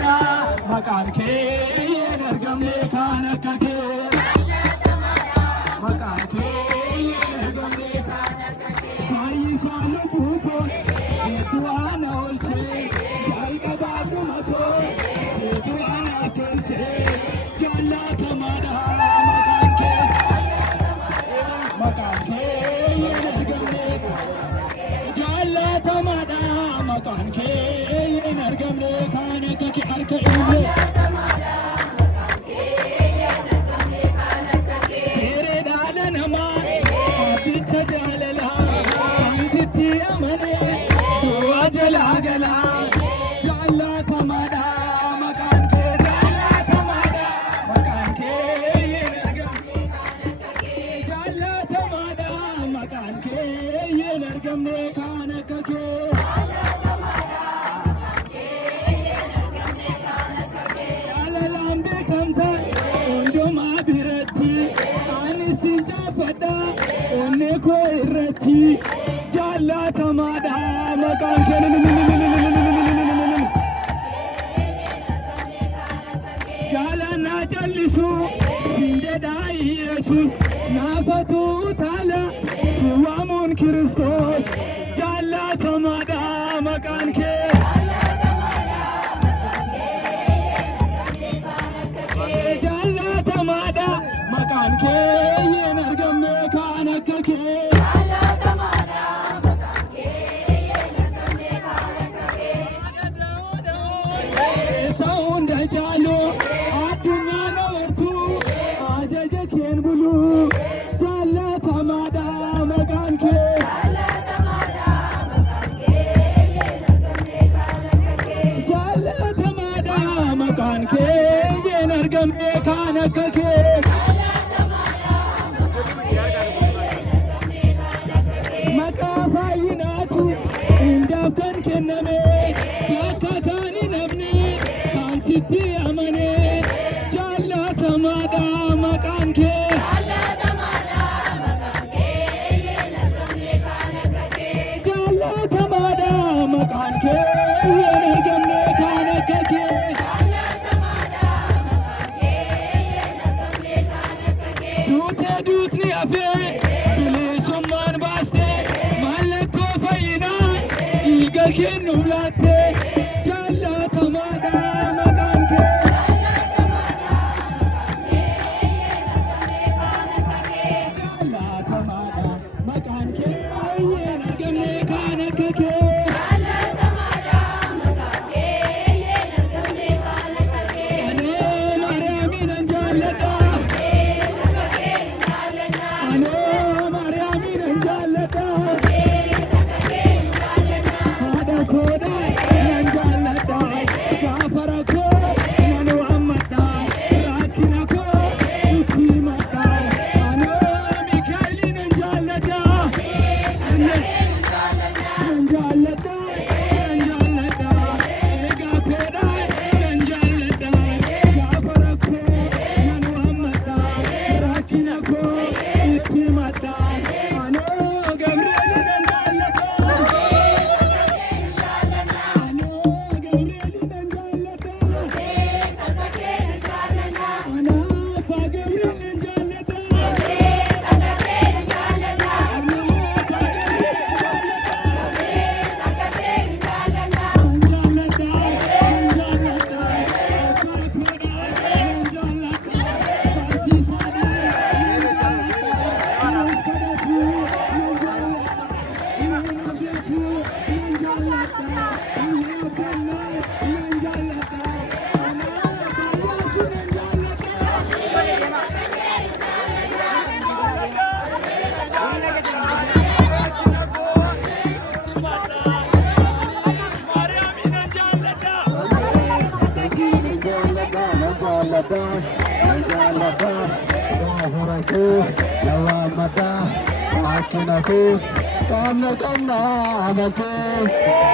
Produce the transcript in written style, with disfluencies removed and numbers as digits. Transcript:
tamada maqaan kee ergamne kana kake maqaan kee ergamne kana kake fayyisalu buko siduana olche jalqabaadu mako siduana tolche jalla tamada maqaan kee ergamne jalla tamada maqaan kee ergamne kana kake harka ilme jalla tamada maqaan kee galana jallisu sinjeda yesus nafatu taala siwamun kristos jalla tamada maqaan kee jalla tamada maqaan kee ergamne kana kake sound jalo adunya nawartu ajaje ken bulu jalla tamada maqaan kee jalla tamada maqaan kee ergamne kana kake maqafayinati indafkan kenname yakakani namne sitti amane jalla tamada maqaan kee jalla tamada maqaan kee ergamne kana kake duutni afe bilisummaan baaste mallattoo fayyinaa dhiiga kennu laatte jalla tamada Lawa mata, kana kana amalku.